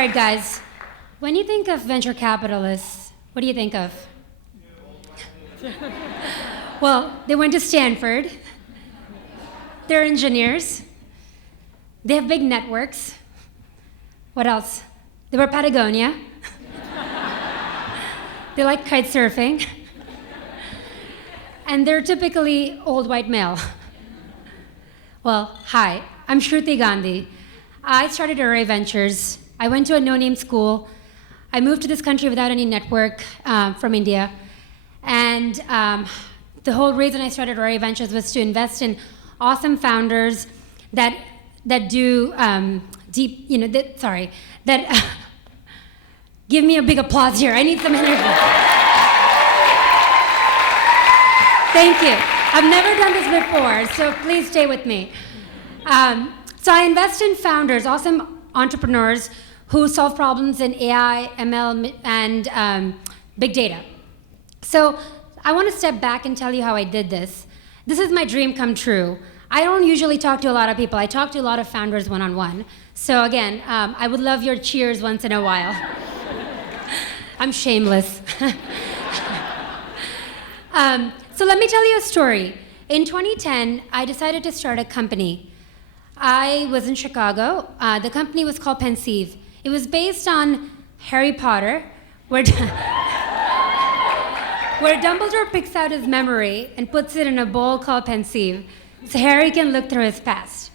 right, guys. When you think of venture capitalists, what do you think of? Well, they went to Stanford. They're engineers. They have big networks. What else? They were Patagonia. They like kite surfing. And they're typically old white male. Well, hi, I'm Shruti Gandhi. I started Array Ventures. I went to a no-name school. I moved to this country without any network from India. And the whole reason I started Array Ventures was to invest in awesome founders that do deep, that give me a big applause here. I need some energy. Thank you. I've never done this before, so please stay with me. So I invest in founders, awesome entrepreneurs who solve problems in AI, ML, and big data. So I want to step back and tell you how I did this. This is my dream come true. I don't usually talk to a lot of people. I talk to a lot of founders one-on-one. So again, I would love your cheers once in a while. I'm shameless. So let me tell you a story. In 2010, I decided to start a company. I was in Chicago. The company was called Pensieve. It was based on Harry Potter, where Dumbledore picks out his memory and puts it in a bowl called Pensieve, so Harry can look through his past.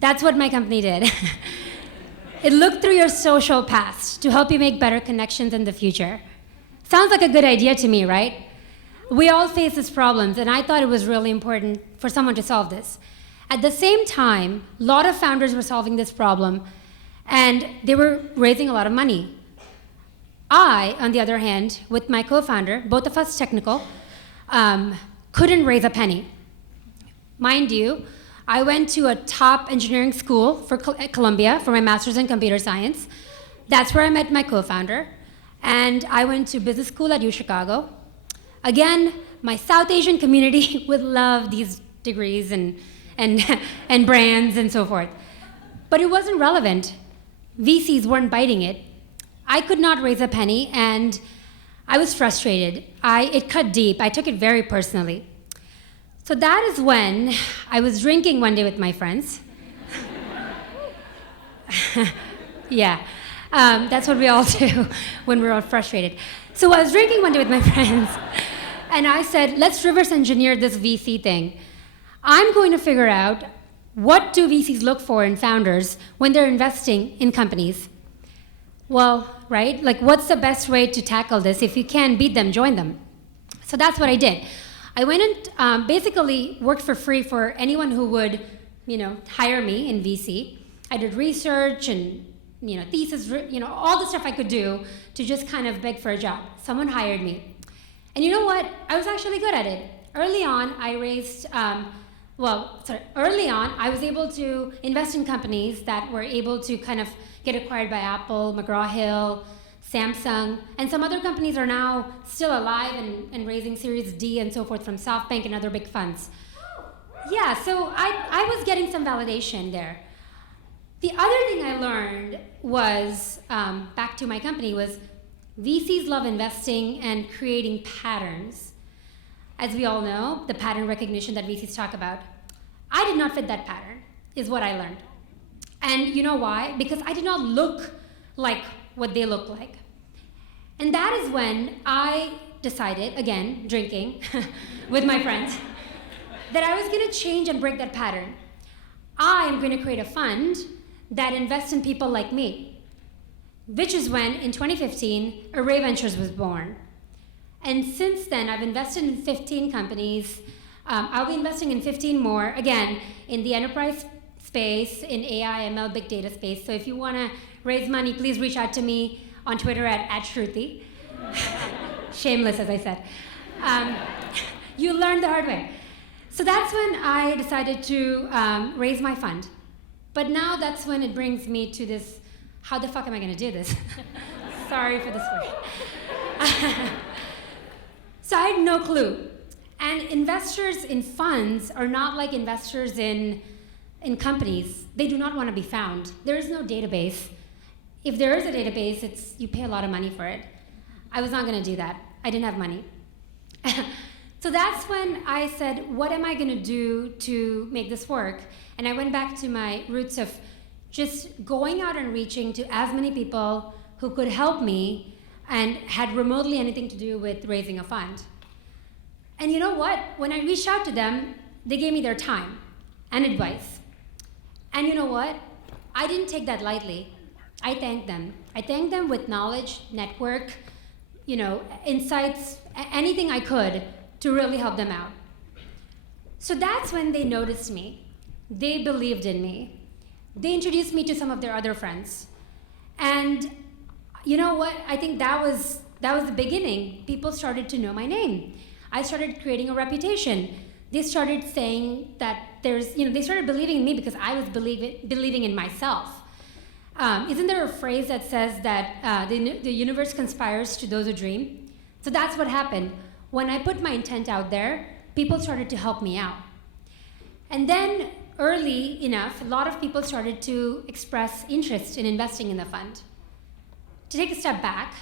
That's what my company did. It looked through your social past to help you make better connections in the future. Sounds like a good idea to me, right? We all face these problems, and I thought it was really important for someone to solve this. At the same time, a lot of founders were solving this problem, and they were raising a lot of money. I, on the other hand, with my co-founder, both of us technical, couldn't raise a penny. Mind you, I went to a top engineering school at Columbia for my master's in computer science. That's where I met my co-founder. And I went to business school at UChicago. Again, my South Asian community would love these degrees and brands and so forth. But it wasn't relevant. VCs weren't biting it. I could not raise a penny, and I was frustrated. It cut deep. I took it very personally. So that is when I was drinking one day with my friends. Yeah, that's what we all do when we're all frustrated. So I was drinking one day with my friends, and I said, let's reverse engineer this VC thing. I'm going to figure out what do VCs look for in founders when they're investing in companies. Well, right, like what's the best way to tackle this? If you can beat them, join them. So that's what I did. I went and basically worked for free for anyone who would, hire me in VC. I did research and, thesis, all the stuff I could do to just kind of beg for a job. Someone hired me. And you know what? I was actually good at it. Early on, I was able to invest in companies that were able to kind of get acquired by Apple, McGraw-Hill, Samsung, and some other companies are now still alive and raising Series D and so forth from SoftBank and other big funds. Yeah, so I was getting some validation there. The other thing I learned was, back to my company, was VCs love investing and creating patterns. As we all know, the pattern recognition that VCs talk about. I did not fit that pattern, is what I learned. And you know why? Because I did not look like what they look like. And that is when I decided, again, drinking with my friends, that I was going to change and break that pattern. I am going to create a fund that invests in people like me, which is when, in 2015, Array Ventures was born. And since then, I've invested in 15 companies. I'll be investing in 15 more, again, in the enterprise space, in AI, ML, big data space. So if you want to raise money, please reach out to me on Twitter at @Shruti. Shameless, as I said. You learned the hard way. So that's when I decided to raise my fund. But now that's when it brings me to this, how the fuck am I going to do this? Sorry for the swear. So I had no clue. And investors in funds are not like investors in companies. They do not want to be found. There is no database. if there is a database, you pay a lot of money for it. I was not going to do that. I didn't have money. So that's when I said, what am I going to do to make this work? And I went back to my roots of just going out and reaching to as many people who could help me and had remotely anything to do with raising a fund. And you know what? When I reached out to them, they gave me their time and advice. And you know what? I didn't take that lightly. I thanked them. I thanked them with knowledge, network, insights, anything I could to really help them out. So that's when they noticed me. They believed in me. They introduced me to some of their other friends. And you know what? I think that was the beginning. People started to know my name. I started creating a reputation. They started saying that they started believing in me because I was believing in myself. Isn't there a phrase that says that the universe conspires to those who dream? So that's what happened. When I put my intent out there, people started to help me out. And then early enough, a lot of people started to express interest in investing in the fund. To take a step back,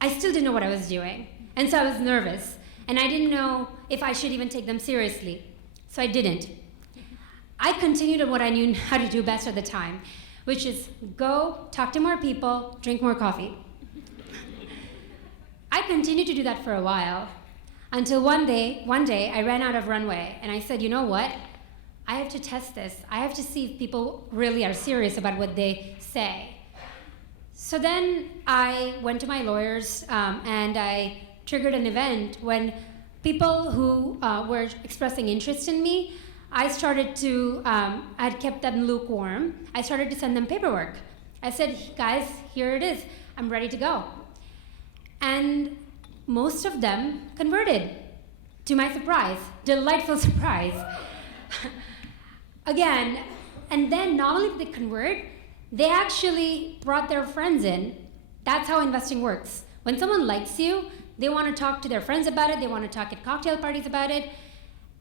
I still didn't know what I was doing. And so I was nervous. And I didn't know if I should even take them seriously. So I didn't. I continued on what I knew how to do best at the time, which is go, talk to more people, drink more coffee. I continued to do that for a while until one day I ran out of runway and I said, you know what? I have to test this. I have to see if people really are serious about what they say. So then I went to my lawyers and I triggered an event when people who were expressing interest in me, I started to, I'd kept them lukewarm. I started to send them paperwork. I said, guys, here it is. I'm ready to go. And most of them converted, to my surprise, delightful surprise. Again, and then not only did they convert, they actually brought their friends in. That's how investing works. When someone likes you, they want to talk to their friends about it, they want to talk at cocktail parties about it,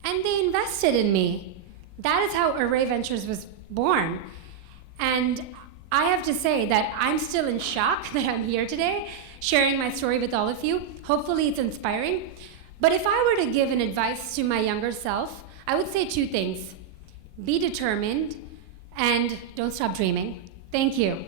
and they invested in me. That is how Array Ventures was born. And I have to say that I'm still in shock that I'm here today, sharing my story with all of you. Hopefully it's inspiring. But if I were to give an advice to my younger self, I would say two things. Be determined and don't stop dreaming. Thank you.